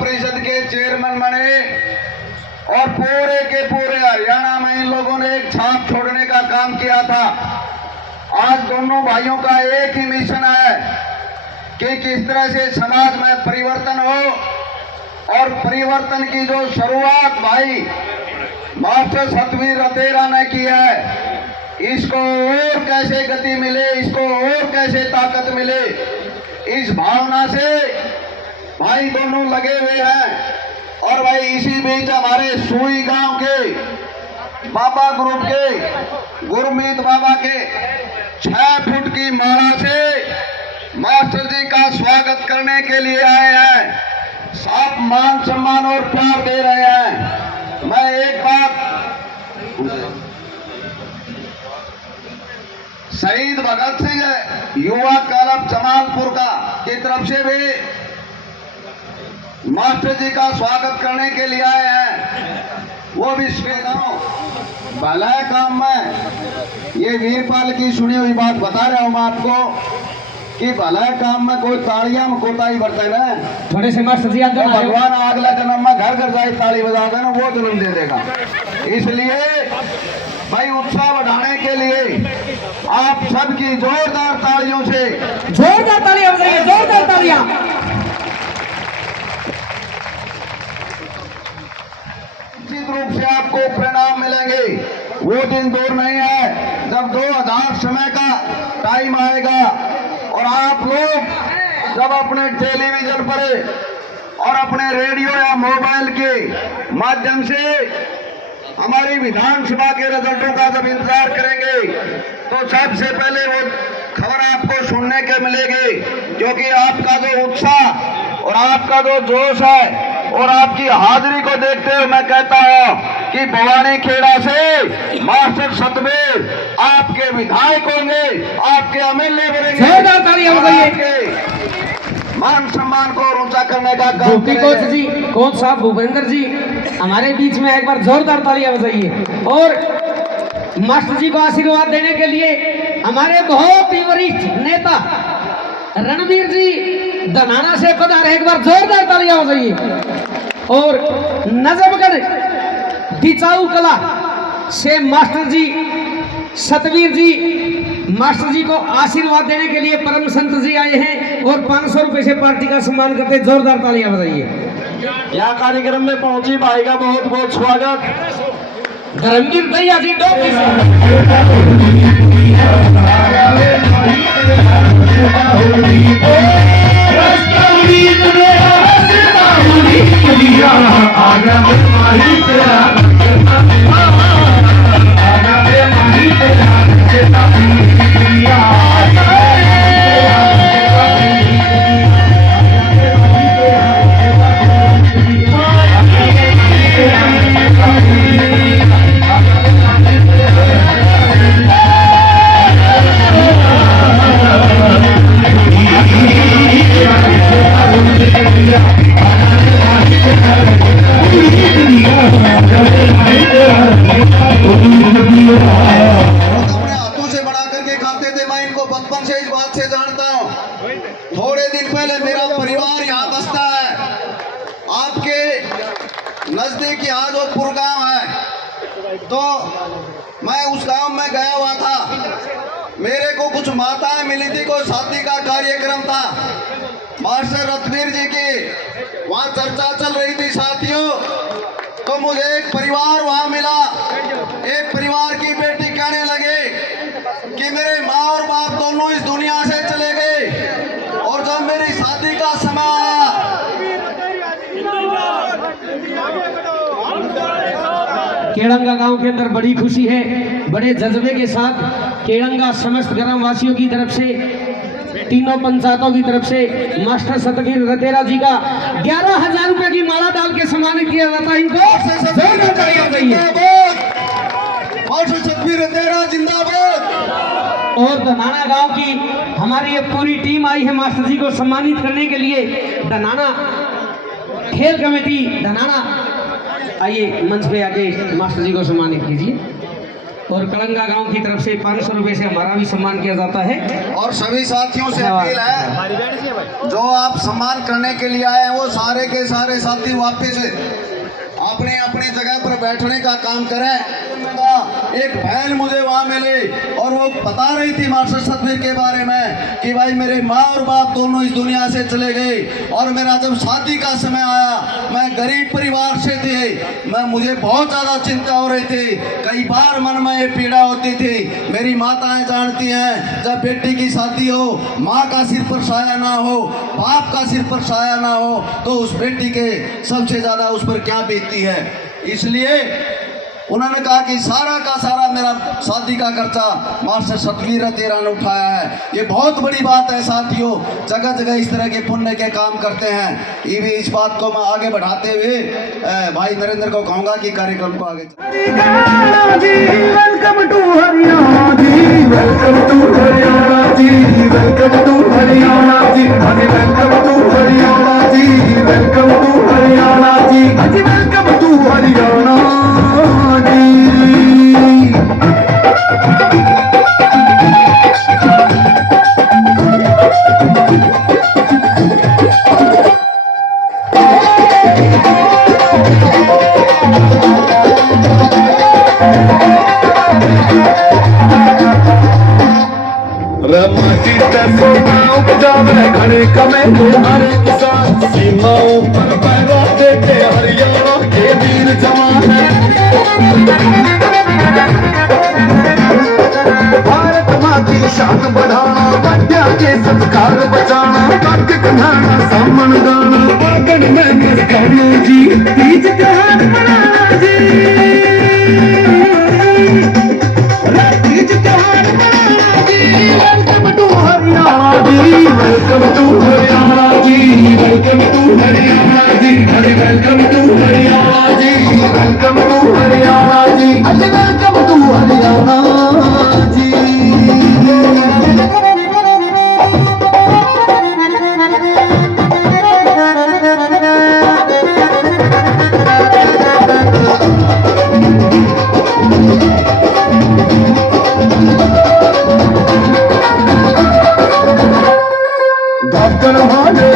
परिषद के चेयरमैन बने और पूरे के पूरे हरियाणा में इन लोगों ने एक छाप छोड़ने का काम किया था। आज दोनों भाइयों का एक ही मिशन है कि किस तरह से समाज में परिवर्तन हो, और परिवर्तन की जो शुरुआत भाई मास्टर सतवीर रतेरा ने की है, इसको और कैसे गति मिले, इसको और कैसे ताकत मिले, इस भावना से भाई दोनों लगे हुए हैं। और भाई इसी बीच हमारे सुई गांव के बाबा ग्रुप के गुरमीत बाबा के 6 फुट की माला से मास्टर जी का स्वागत करने के लिए आए हैं। सब मान सम्मान और प्यार दे रहे हैं। मैं एक बात शहीद भगत सिंह युवा क्लब जमालपुर का की तरफ से भी मास्टर जी का स्वागत करने के लिए आए हैं। वो भी गाँव भला काम में ये वीरपाल की सुनी हुई बात बता रहा हूँ मैं आपको कि भला काम में कोई तालियां में कोताही बरते ना, थोड़े से मास्टर जी तो भगवान अगला जन्म में घर घर जाए ताली बजाओगे ना, वो जन्म दे देगा। इसलिए भाई उत्साह बढ़ाने के लिए आप सबकी जोरदार तालियों से जोरदार तालियां बजाइए, जोरदार तालियां। निश्चित रूप से आपको परिणाम मिलेंगे। वो दिन दूर नहीं है जब 2000 समय का टाइम आएगा और आप लोग जब अपने टेलीविजन पर और अपने रेडियो या मोबाइल के माध्यम से हमारी विधानसभा के रिजल्टों का जब इंतजार करेंगे तो सबसे पहले वो खबर आपको सुनने के मिलेगी, क्योंकि आपका जो उत्साह और आपका जो जोश है और आपकी हाजिरी को देखते हुए मैं कहता हूं कि भवानी खेड़ा से मास्टर सतवीर आपके विधायक होंगे, आपके एमएलए बनेंगे। मान सम्मान को ऊंचा करने का काम कोच जी, कोच साहब भूपेंद्र जी हमारे बीच में एक बार जोरदार तालियां बजाइए। और मास्टर जी को आशीर्वाद देने के लिए हमारे बहुत ही वरिष्ठ नेता रणवीर जी धनाना से पधारे, एक बार जोरदार तालियां बजाइए। और नजफगढ़ टिचाऊ कला से मास्टर जी सतवीर जी मास्टर जी को आशीर्वाद देने के लिए परम संत जी आए हैं और 500 रुपए से पार्टी का सम्मान करते, जोरदार तालियां बजाइए। यह कार्यक्रम में पहुंची भाई का बहुत बहुत स्वागत। धर्मवीर भैया जी डोकी नजदीक यहाँ जोधपुर गांव है, तो मैं उस गांव में गया हुआ था। मेरे को कुछ माताएं मिली थी, कोई शादी का कार्यक्रम था मास्टर रतवीर जी की, वहाँ चर्चा चल रही थी साथियों। तो मुझे एक परिवार वहाँ मिला, एक परिवार की बेटी कहने लगे कि मेरे माँ और बाप दोनों इस दुनिया से चले गए और जब मेरी शादी का समय आया केड़ंगा गांव के अंदर बड़ी खुशी है। बड़े जज्बे के साथ केड़ंगा समस्त ग्रामवासियों की तरफ से, तीनों पंचायतों की तरफ से मास्टर सतवीर रतेरा जी का 11,000 रुपए की माला डाल के सम्मानित किया जाता है। इनको मास्टर सतवीर रतेरा जिंदाबाद। और धनाना गांव की हमारी ये पूरी टीम आई है मास्टर जी को सम्मानित करने के लिए। धनाना खेल कमेटी धनाना, आइए मंच पे आके मास्टर जी को सम्मानित कीजिए। और कलंगा गांव की तरफ से 500 रुपए से हमारा भी सम्मान किया जाता है। और सभी साथियों से अपील है, जो आप सम्मान करने के लिए आए हैं वो सारे के सारे साथी वापस अपने अपनी जगह पर बैठने का काम करें। एक बहन मुझे वहाँ मिली और वो बता रही थी मास्टर सतबीर के बारे में कि भाई मेरे माँ और बाप दोनों इस दुनिया से चले गए और मेरा जब शादी का समय आया, मैं गरीब परिवार से थी, मुझे बहुत ज़्यादा चिंता हो रही थी, कई बार मन में ये पीड़ा होती थी। मेरी माताएं जानती हैं, जब बेटी की शादी हो, माँ का सिर पर साया ना हो, बाप का सिर पर साया ना हो, तो उस बेटी के सबसे ज़्यादा उस पर क्या बीतती है। इसलिए उन्होंने कहा कि सारा का सारा मेरा शादी का खर्चा मास्टर सतबीर तेरा ने उठाया है। ये बहुत बड़ी बात है साथियों, जगह जगह इस तरह के पुण्य के काम करते हैं। ये भी इस बात को मैं आगे बढ़ाते हुए भाई नरेंद्र को कहूँगा कि कार्यक्रम को आगे welcome to Haryana ji, welcome to Haryana ji, welcome to Haryana ji, welcome to Haryana ji, welcome to Haryana ji, welcome to Haryana ji. घड़े कमे हर किसान सीमाओं पर पैरा देते हरियाणा के वीर जवान। भारत माँ की शान बढ़ाना, विद्या के संस्कार बचाना, काट कन्हाना सामन गाना, आंगन में किसकाना जी, तीज त्योहार मनाना जी, तीज त्योहार मनाना ji. Welcome to Haryana ji, welcome to Haryana ji, welcome to Haryana ji, अरे welcome to Haryana ji, welcome to Haryana ji, अरे वेलकम टू हरियाणा जी।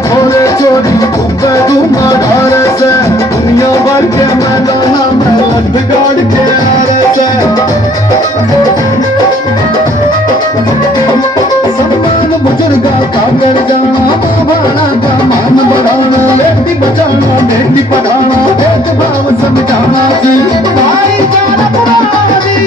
थोड़े चोरी डूबे डूबा ढारे से, दुनिया भर के मैदाना में लट गाड़ के आ रहे से। सम्मान बुजुर्गा का कर जाना, बाबाना का मान बढ़ाना, बेटी बचाना बेटी पढ़ाना, भेदभाव समझाना जी, भाईचारा बढ़ाना जी,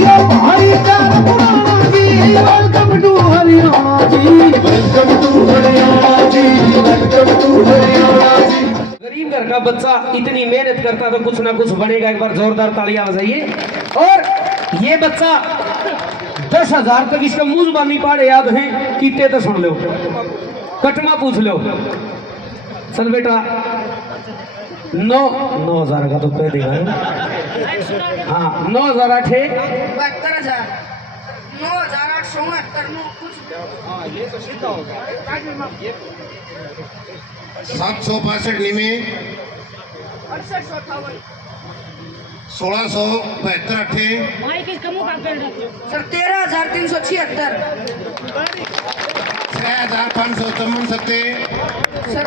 ये भाईचारा बढ़ाना ji. Welcome to Haryana ji, welcome to Haryana ji, welcome to Haryana ji. गरीब घर का बच्चा इतनी मेहनत करता तो कुछ ना कुछ बनेगा। एक बार जोरदार तालियां बजाइए। और ये बच्चा 10,000 तक इसका मुंह जुबानी पहाड़े याद है, कीते तो सुन लो, कटमा पूछ लो। चल बेटा 9,000 का तो कह देगा। हाँ 9,008 72,000 9,869 762 निमे 1672 सर 13,376 6,554 सर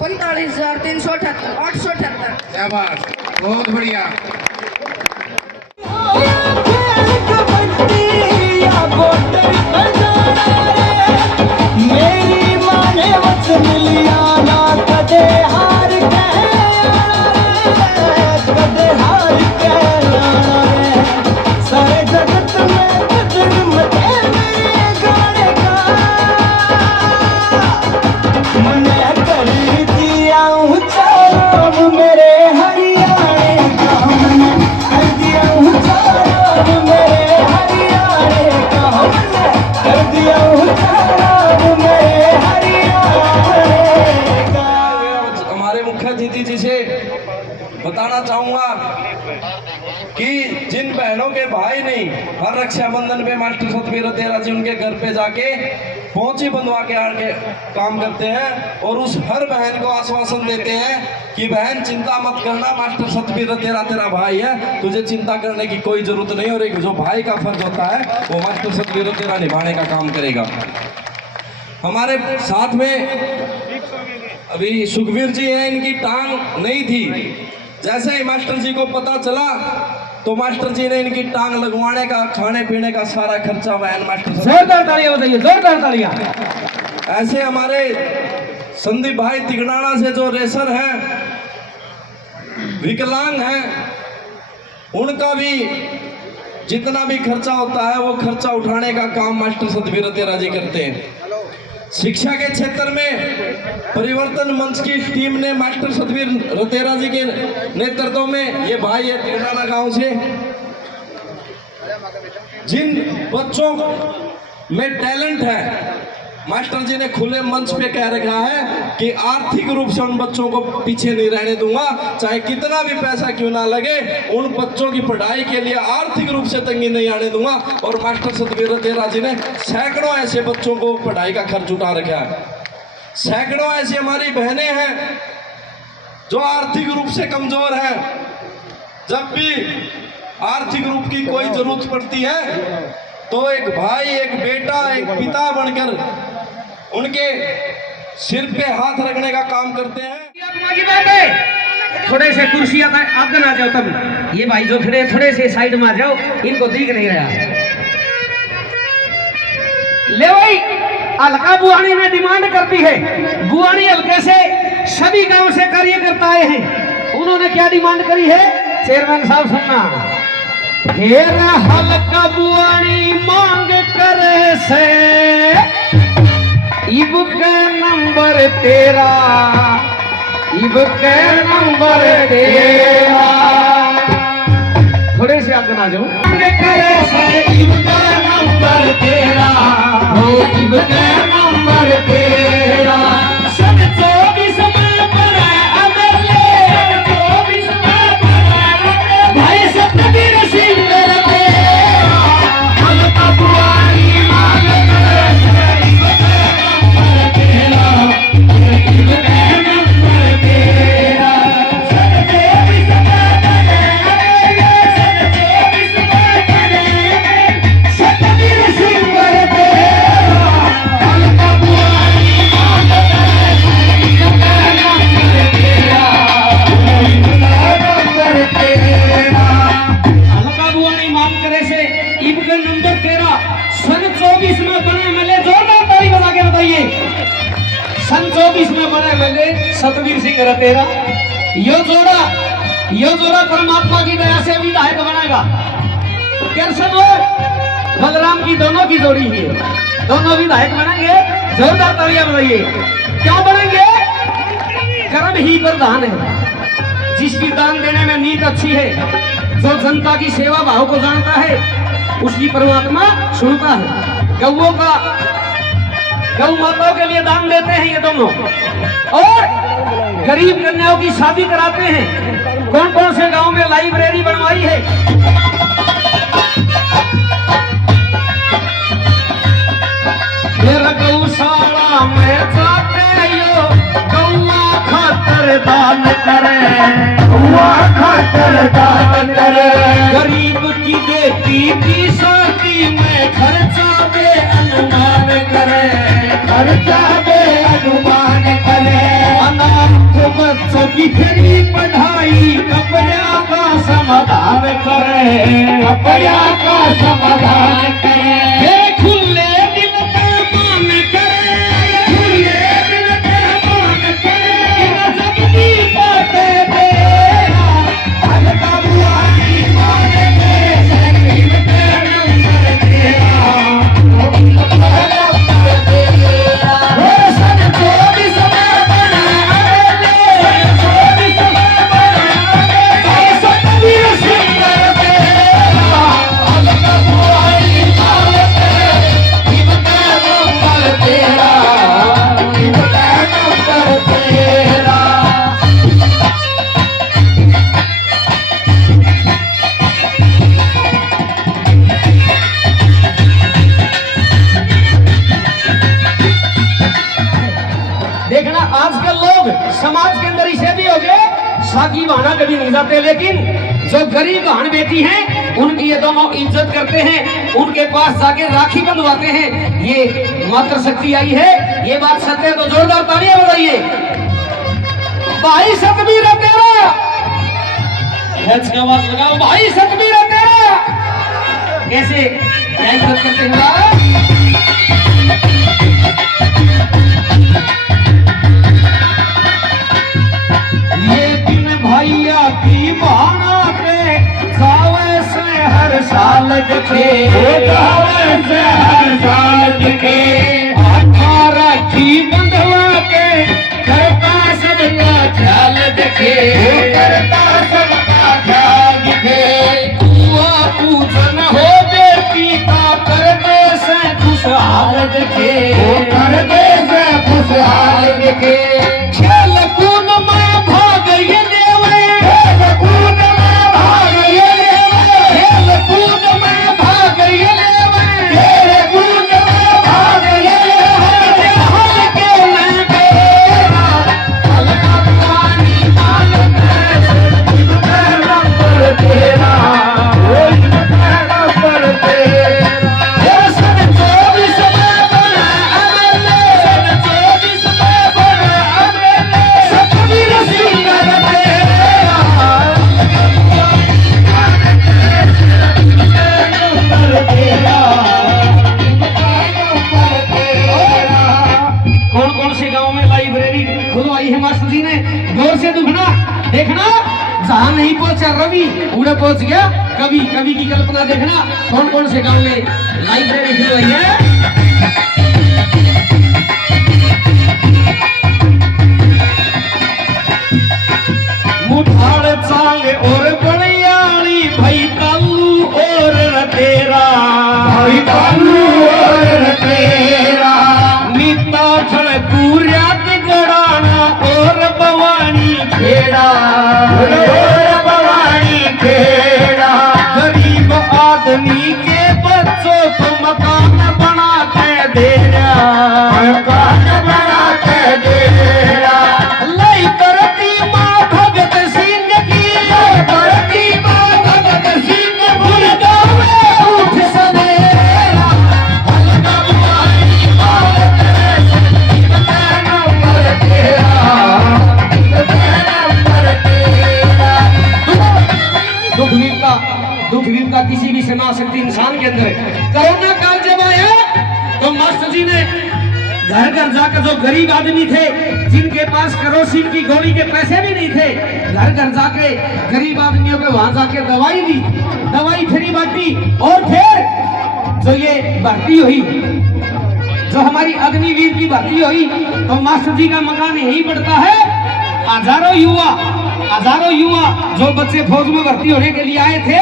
45,378 878 शाबाश, बहुत बढ़िया। मेरी माने वच मिलिया ना कदे हार के, कदे हार के सारे जगत में कदर मचे मेरे गाने का। मने कर दिया ऊंचा नाम मेरे हरियाणे का, मने कर दिया ऊंचा नाम मेरे हरियाणे का, मने कर दिया ऊंचा नाम मेरे हरियाणे का। हमारे मुख्य अतिथि जी से बताना चाहूंगा कि जिन बहनों के भाई नहीं, हर रक्षाबंधन पे मास्टर सतबीर तेरा जी उनके घर पे जाके पहुंची बंधवा के आगे काम करते हैं और उस हर बहन को आश्वासन देते हैं कि बहन चिंता मत करना, मास्टर सतबीर तेरा तेरा भाई है, तुझे चिंता करने की कोई जरूरत नहीं, और एक जो भाई का फर्ज होता है वो मास्टर सतबीर तेरा निभाने का काम करेगा। हमारे साथ में अभी सुखवीर जी हैं, इनकी टांग नहीं थी, जैसे ही मास्टर जी को पता चला तो मास्टर जी ने इनकी टांग लगवाने का, खाने पीने का सारा खर्चा वहन मास्टर जोरदार तालियां बजाइए, जोरदार तालियां। ऐसे हमारे संदीप भाई तिगड़ाना से जो रेसर हैं, विकलांग हैं, उनका भी जितना भी खर्चा होता है वो खर्चा उठाने का काम मास्टर सतबीर रतेरा जी करते हैं। शिक्षा के क्षेत्र में परिवर्तन मंच की टीम ने मास्टर सतबीर रतेरा जी के नेतृत्व में, ये भाई है तिगड़ाना गांव से, जिन बच्चों में टैलेंट है, मास्टर जी ने खुले मंच पे कह रखा है कि आर्थिक रूप से उन बच्चों को पीछे नहीं रहने दूंगा, चाहे कितना भी पैसा क्यों ना लगे, उन बच्चों की पढ़ाई के लिए आर्थिक रूप से तंगी नहीं आने दूंगा। और मास्टर सतबीर रतेरा जी ने सैकड़ों ऐसे बच्चों को पढ़ाई का खर्च उठा रखा है। सैकड़ों ऐसी हमारी बहनें हैं जो आर्थिक रूप से कमजोर हैं, जब भी आर्थिक रूप की कोई जरूरत पड़ती है तो एक भाई, एक बेटा, एक पिता बनकर उनके सिर पे हाथ रखने का काम करते हैं। थोड़े से कुर्सियां आगे ना जाओ, तब ये भाई जो खड़े थोड़े से साइड में आ जाओ, इनको दिख नहीं रहा। ले भाई, अलका बुआनी में डिमांड करती है, बुआनी हल्के से सभी गांव से कार्यकर्ता आए हैं, उन्होंने क्या डिमांड करी है, चेयरमैन साहब सुनना। हेर हल्का बुआनी मांग करे से इब के नंबर तेरा, इब के नंबर तेरा, थोड़े से आगे ना जाओ। करे से इब के नंबर तेरा, हो इब के नंबर तेरा, सन 24 में पड़ा अमले, 24 में पड़ा अमले, भाई सतबीर सिंह रतेरा, हल्का बुआनी मांग करे से इब के नंबर तेरा, इब के नंबर तेरा, सन 24 में पड़ा अमले, सन 24 में पड़ा अमले, सतबीर सिंह रतेरा, हल्का बुआनी मांग करे से इब के नंबर तेरा, इब के नंबर तेरा, हल्का बुआनी मांग करे से इब के नंबर तेरा, सन 24 में बने मिले, जोरदार ताली बजा के बताइए, सन 24 में बने मिले सतबीर सिंह रतेरा। यो जोड़ा परमात्मा की दया से विधायक बनेगा। कृष्ण और बलराम की दोनों की जोड़ी है, दोनों विधायक बनेंगे, जोरदार तालियां बजाइए। क्यों बनेंगे? कर्म ही प्रधान है, जिसकी दान देने में नीयत अच्छी है, जो जनता की सेवा भाव को जानता है, उसकी परमात्मा सुनता है। गौ माताओं के लिए दान देते हैं ये दोनों, और गरीब कन्याओं की शादी कराते हैं। कौन कौन से गांव में लाइब्रेरी बनवाई है? फिर गौशाला में जाते यो, गौआ खातर दान करे, गौआ खातर दान करे, गरीब की बेटी की शादी में खर्चा बे अनुमान करे, खर्चा बे अनुमान करे, अनाथ बच्चों की फ्री पढ़ाई, कपड़ा का समाधान करे, कपड़ा का समाधान करे, हे खुले दिल का मान करे, खुले दिल का मान करे, गजब की बातें तेरा, हल्का बुआनी मांग करे से इब के नंबर तेरा, इब के नंबर तेरा, हो सन 24 में बना अमले, सन 24 में बना अमले, भाई सतबीर सिंह रतेरा, हल्का बुआनी मांग देखना आजकल लोग समाज के अंदर इसे भी हो गए, शादी बहाना कभी नहीं जाते, लेकिन जो गरीब बहन बेटी हैं उनकी ये दोनों इज्जत करते हैं, उनके पास जाके राखी बंधवाते हैं। ये मातृ शक्ति आई है, ये बात सत्य है तो जोरदार तालियां बजाइए। भाई सतबीर है तेरा, आवाज लगाओ, भाई सतबीर है तेरा। कैसे क्या इज्जत करते हैं। ये दिन भैया की बहाना पे जावे से हर साल के, जावे से हर साल के, राखी बंधवा के करता सबका ख्याल देखे, करता सबका ख्याल दिखे। बुआ पूजन हो बेटी का करते से खुशहाल देखे, कर दे से खुशहाल दिखे। खेल कूद में भाग ये लेवे, खेल कूद में भाग ये लेवे, खेल कूद में भाग ये लेवे, खेल कूद में भाग ये लेवे। हल के लगे हल्का पानी मांग नंबर तेरा, वही नंबर तेरा। सन 24 में बना अमर, सन 24 में बना अमर, सतबीर सिंह तेरा। कौन कौन से गांव में लाइब्रेरी खुलवाई है मास्टर जी ने, गौर से देखना जहां नहीं पहुंचा रवि उड़े पहुंच गया कवि, कवि की कल्पना देखना। कौन कौन से गांव में लाइब्रेरी खुलवाई है। मुठाड़ चाल और बड़ियाली भाई कालू और तेरा, भाई कालू और तेरा। नीता छड़ पूरा गड़ाना और भवानी खेड़ा, और भवानी खेड़ा। गरीब आदमी के बच्चों को मकान बना के दे रहा, मकान बना के देरा। लई करती माँ भगत सिंह की, करती माँ भगत सिंह गुरगावे उठ सवेरा, हल्का भवानी माँ नंबर तेरा, नंबर तेरा। दुख वीरता किसी भी से ना सकती इंसान के अंदर है। कोरोना काल जब आया तो मास्टर जी ने घर घर जाकर जो गरीब आदमी थे जिनके पास केरोसिन की गोली के पैसे भी नहीं थे, घर घर जाके गरीब आदमियों को वहां जाके दवाई दी, दवाई फ्री बांटी। और फिर जो ये भर्ती हुई, जो हमारी अग्निवीर की भर्ती हुई, तो मास्टर जी का मकान यही पड़ता है। हजारों युवा जो बच्चे फौज में भर्ती होने के लिए आए थे,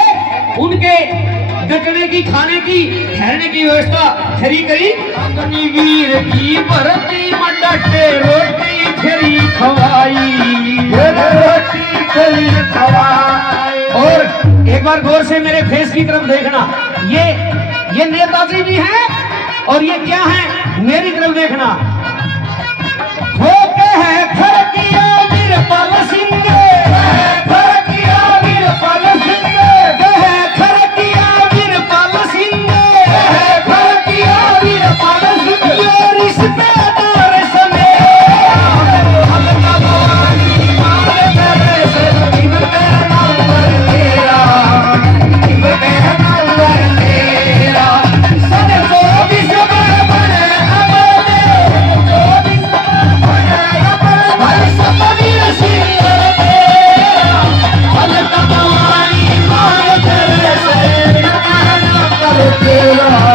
उनके डटने की, खाने की, ठहरने की व्यवस्था खरी करी। अग्निवीर की भर्ती में डटे रोटी खरी खवाई, रोटी खरी खवाई। और एक बार गौर से मेरे फेस की तरफ देखना, ये नेताजी भी हैं और ये क्या है, मेरी तरफ देखना। होके है खरकिया वीरपाल सिंह, खरकिया वीरपाल सिंह, खरकिया वीरपाल सिंह, खरकिया वीरपाल सिंह। यो रिश्तेदार समेत हल्का भवानी मांग करे से नंबर तेरा, नंबर तेरा। सन 24 में बने अमर, 24 में बने अमर। भाई सतबीर सिंह तेरा, हल्का भवानी मांग करे से नंबर तेरा।